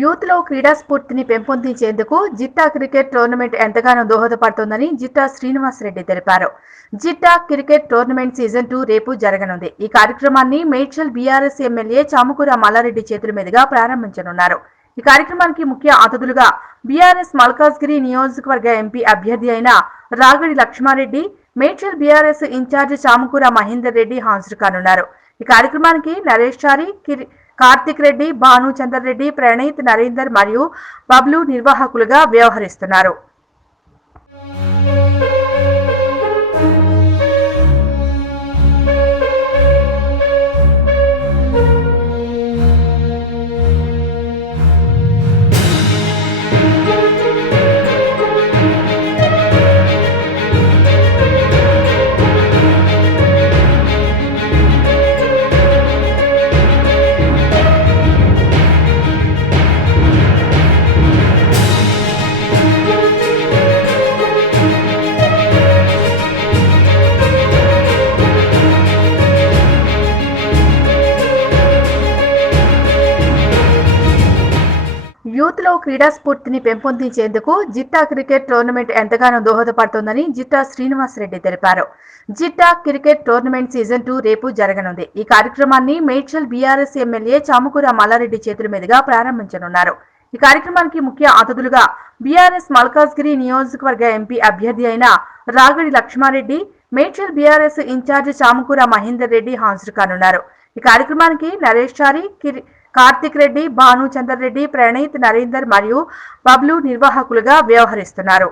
Youth లో క్రీడా స్ఫూర్తిని పెంపొందించేందుకు జిట్టా క్రికెట్ టోర్నమెంట్ ఎంతగానో దోహదపడుతోందని జిట్టా శ్రీనివాసరెడ్డి తెలిపారు. జిట్టా క్రికెట్ టోర్నమెంట్ సీజన్ 2 రేపు జరగనుంది. ఈ కార్యక్రమాన్ని మేడ్చల్ బీఆర్ఎస్ ఎమ్మెల్యే చామకూర మల్లారెడ్డి చేతుల మీదుగా ప్రారంభించనున్నారు. ఈ కార్యక్రమానికి ముఖ్య అతిథులుగా బీఆర్ఎస్ మల్కాజ్గిరి నియోజకవర్గ ఎంపీ అభ్యర్థి అయిన రాగడి లక్ష్మారెడ్డి, మేడ్చల్ బీఆర్ఎస్ ఇన్ఛార్జ్ చామకూర మహేందర్ రెడ్డి హాజరు కానున్నారు. ఈ కార్యక్రమానికి నరేష్ చారి, కార్తిక్ రెడ్డి, భాను చందర్ రెడ్డి, ప్రణీత్, నరేందర్ మరియు బబ్లు నిర్వాహకులుగా వ్యవహరిస్తున్నారు. యూత్ లో క్రీడా స్ఫూర్తిని పెంపొందించేందుకు జిట్టా క్రికెట్ టోర్నమెంట్ ఎంతగానో దోహదపడుతోందని జిట్టా శ్రీనివాసరెడ్డి తెలిపారు. జిట్టా క్రికెట్ టోర్నమెంట్ సీజన్ 2 రేపు జరగనుంది. ఈ కార్యక్రమాన్ని మేడ్చల్ బీఆర్ఎస్ ఎమ్మెల్యే చామకూర మల్లారెడ్డి చేతుల మీదుగా ప్రారంభించనున్నారు. ఈ కార్యక్రమానికి ముఖ్య అతిథులుగా బీఆర్ఎస్ మల్కాజ్గిరి నియోజకవర్గ ఎంపీ అభ్యర్థి అయిన రాగడి లక్ష్మారెడ్డి, మేడ్చల్ బీఆర్ఎస్ ఇన్ఛార్జ్ చామకూర మహేందర్ రెడ్డి హాజరు కానున్నారు. ఈ కార్యక్రమానికి నరేష్ చారి, కార్తిక్ రెడ్డి, భాను చందర్ రెడ్డి, ప్రణీత్, నరేందర్ మరియు బబ్లు నిర్వాహకులుగా వ్యవహరిస్తున్నారు.